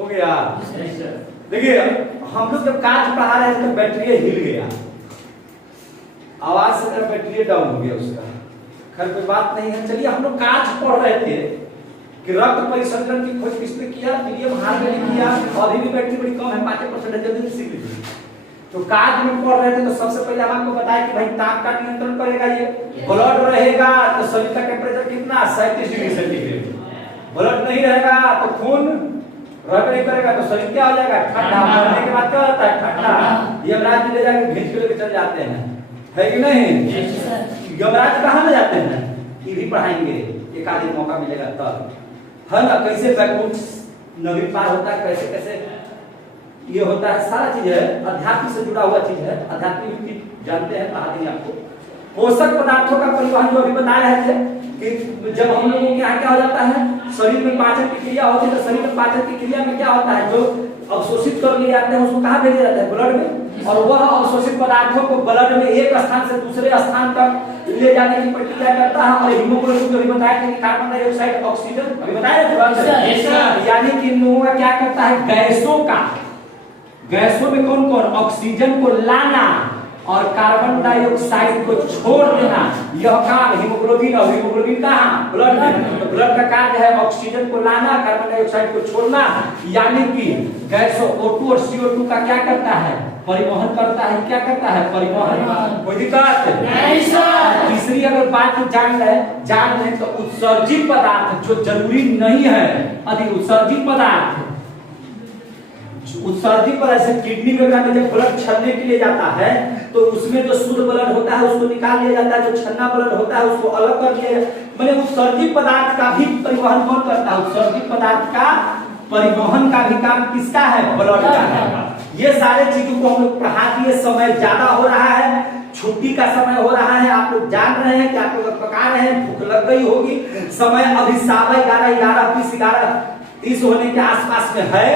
हो गया। देखिए हम लोग जब कांच पढ़ा रहे थे तो बैटरी हिल गया, आवाज से मेरा बैटरी डाउन हो गया उसका। खैर कोई बात नहीं है। चलिए हम लोग कांच पढ़ रहे थे कि रक्त परिसंचरण की खोज किसने किया, विलियम हार्वे ने किया। अभी भी बैटरी बड़ी कम है, 5% है, जल्दी सीख लीजिए। तो कांच में पढ़ रहे थे तो सबसे पहले हम आपको बताया कि भाई ताप का नियंत्रण करेगा ये, ब्लड रहेगा तो शरीर का टेम्परेचर कितना 37 डिग्री सेंटीग्रेड, ब्लड नहीं रहेगा तो खून रक्त नहीं करेगा तो शरीर क्या हो जाएगा ठंडा, मरने के बाद क्या होता है ठंडा। यमराज जी ले जाके भेज के लेके चल जाते हैं, है कि नहीं। यमराज कहाँ ले जाते हैं, ये भी पढ़ाएंगे एक आधे मौका मिलेगा तब, है ना। कैसे बैकुंठ नदी पार होता है, कैसे कैसे ये होता है, सारा चीज है, अध्यात्म से जुड़ा हुआ चीज है। आध्यात्मिक जानते हैं, कहा देंगे आपको। पोषक पदार्थों का परिवहन जो अभी बता रहे थे कि जब हम लोगों के यहाँ क्या हो जाता है, शरीर में पाचन की क्रिया होती है, तो शरीर में पाचन की क्रिया में क्या होता है, जो अवशोषित कर लिए जाते हैं उसको कहाँ भेजा जाता है, ब्लड में। और वह अवशोषित पदार्थों को ब्लड में एक स्थान से दूसरे स्थान तक ले जाने की प्रक्रिया करता है। और हीमोग्लोबिन जो भी बताया कि कार्बन डाइऑक्साइड ऑक्सीजन अभी बताया था, यानी कि इन लोगों का क्या करता है, गैसों में कौन कौन, ऑक्सीजन को लाना और कार्बन डाइऑक्साइड को छोड़ देना, यह काम हीमोग्लोबिन। और हीमोग्लोबिन कहाँ, ब्लड में। तो ब्लड का कार्य है ऑक्सीजन को लाना, कार्बन डाइऑक्साइड को छोड़ना, यानी कि गैसों O2 और CO2 का क्या करता है, परिवहन करता है। क्या करता है, परिवहन। कोई दिक्कत नहीं सर। तीसरी अगर बात जान लें तो उत्सर्जित पदार्थ जो जरूरी नहीं है, अधिक उत्सर्जित पदार्थ, उत्सर्जित पदार्थ से किडनी वगैरह में जब ब्लड छलने के लिए जाता है तो उसमें जो शुद्ध ब्लड होता है उसको निकाल लिया जाता है, जो छन्ना ब्लड होता है उसको अलग कर लिया। मैंने उत्सर्जित पदार्थ का भी परिवहन कौन करता है, उत्सर्जित पदार्थ का परिवहन का भी काम किसका है, ब्लड का है। ये सारे चीजों को हम लोग पढ़ा दिए। समय ज्यादा हो रहा है, छुट्टी का समय हो रहा है, आप लोग जान रहे हैं कि आप लोग पका रहे हैं, भूख लग गई होगी। समय अभी 11:30 होने के आसपास में है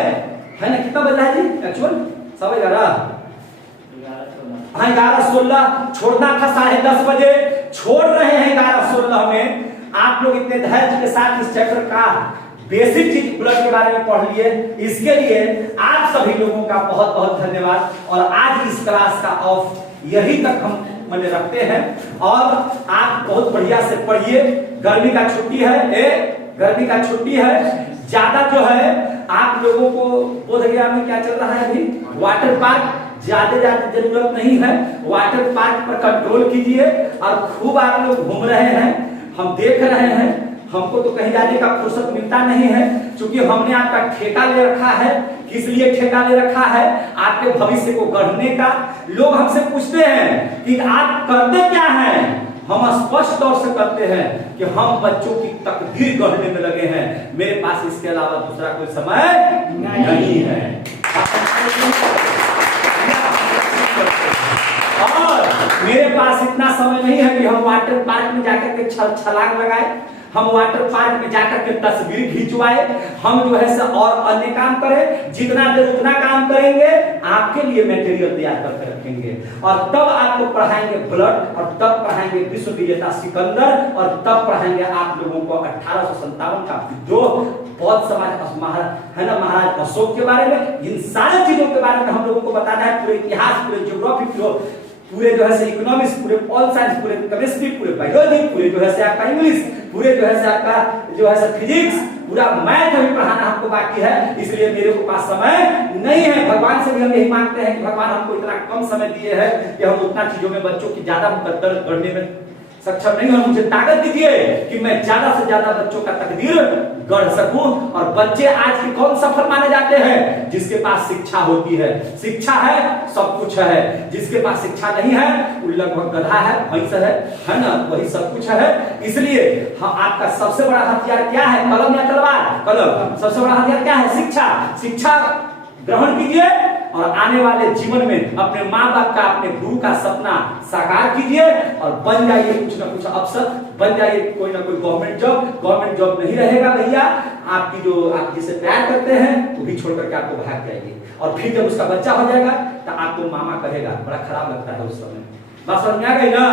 ना। कितना बज रहा है जी एक्चुअल, 11:15, हाँ 11:16। छोड़ना था 10:30 बजे, छोड़ रहे हैं 11:16 में। आप लोग इतने धैर्य के साथ इस चैप्टर का बेसिक चीज ब्लड के बारे में पढ़ लिए, इसके लिए आप सभी लोगों का बहुत बहुत धन्यवाद। और आज इस क्लास का ऑफ यही तक हम मैंने रखते हैं और आप बहुत बढ़िया से पढ़िए। गर्मी का छुट्टी है, गर्मी का छुट्टी है। ज्यादा जो है आप लोगों को बोधगया में क्या चल रहा है अभी, वाटर पार्क, ज्यादा जरूरत नहीं है। वाटर पार्क पर कंट्रोल कीजिए और खूब आप लोग घूम रहे हैं, हम देख रहे हैं। हमको तो कहीं जाने का फुर्सत मिलता नहीं है, क्योंकि हमने आपका ठेका ले रखा है। किस लिए ठेका ले रखा है, आपके भविष्य को गढ़ने का। लोग हमसे पूछते हैं कि आप करते क्या हैं, हम स्पष्ट तौर से करते हैं कि हम बच्चों की तकदीर गढ़ने में लगे हैं। मेरे पास इसके अलावा दूसरा कोई समय नहीं है। और मेरे पास इतना समय नहीं है कि हम वाटर पार्क में जाकर के छलांग लगाए, हम वाटर पार्क में जाकर के तस्वीर खिंचवाए, हम जो है और अन्य काम करें। जितना देर उतना काम करेंगे, आपके लिए मटेरियल तैयार करके रखेंगे और तब आपको पढ़ाएंगे ब्लड, और तब पढ़ाएंगे विश्व विजेता सिकंदर, और तब पढ़ाएंगे आप लोगों को 1857 का विद्रोह, बौद्ध समाज है ना, महाराज अशोक के बारे में। इन सारे चीजों के बारे में हम लोगों को बताना है। पूरे इतिहास, पूरे ज्योग्राफी, पूरे जो है इकोनॉमिक्स, पूरे पॉल साइंस, पूरे केमिस्ट्री, पूरे बायोलॉजी, पूरे जो है आपका इंग्लिश, पूरे जो है आपका जो है फिजिक्स, पूरा मैथ अभी पढ़ाना हमको बाकी है। इसलिए मेरे को पास समय नहीं है। भगवान से भी हम यही मांगते हैं कि भगवान हमको इतना कम समय दिए हैं कि हम उतना चीजों में बच्चों की ज्यादा मुकद्दर करने में सक्षम नहीं हो। मुझे ताकत दीजिए कि मैं ज्यादा से ज्यादा बच्चों का तकदीर गढ़ सकूं। और बच्चे आज के कौन सफल माने जाते हैं, जिसके पास शिक्षा होती है। शिक्षा है सब कुछ है, जिसके पास शिक्षा नहीं है वो लगभग गधा है, भैंस है ना, वही सब कुछ है। इसलिए आपका सबसे बड़ा हथियार क्या है, कलम या तलवार? कलम। सबसे बड़ा हथियार क्या है, शिक्षा। शिक्षा ग्रहण कीजिए और आने वाले जीवन में अपने माँ बाप का, अपने गुरु का सपना साकार कीजिए और बन जाइए कुछ ना कुछ अफसर, बन जाइए कोई ना कोई गवर्नमेंट जॉब। गवर्नमेंट जॉब नहीं रहेगा भैया, आपकी जो आप जिसे प्यार करते हैं वो भी छोड़ करके आपको भाग जाएगी। और फिर जब उसका बच्चा हो जाएगा तो आपको मामा कहेगा, बड़ा खराब लगता है उस समय। बात समझ में आ गई ना?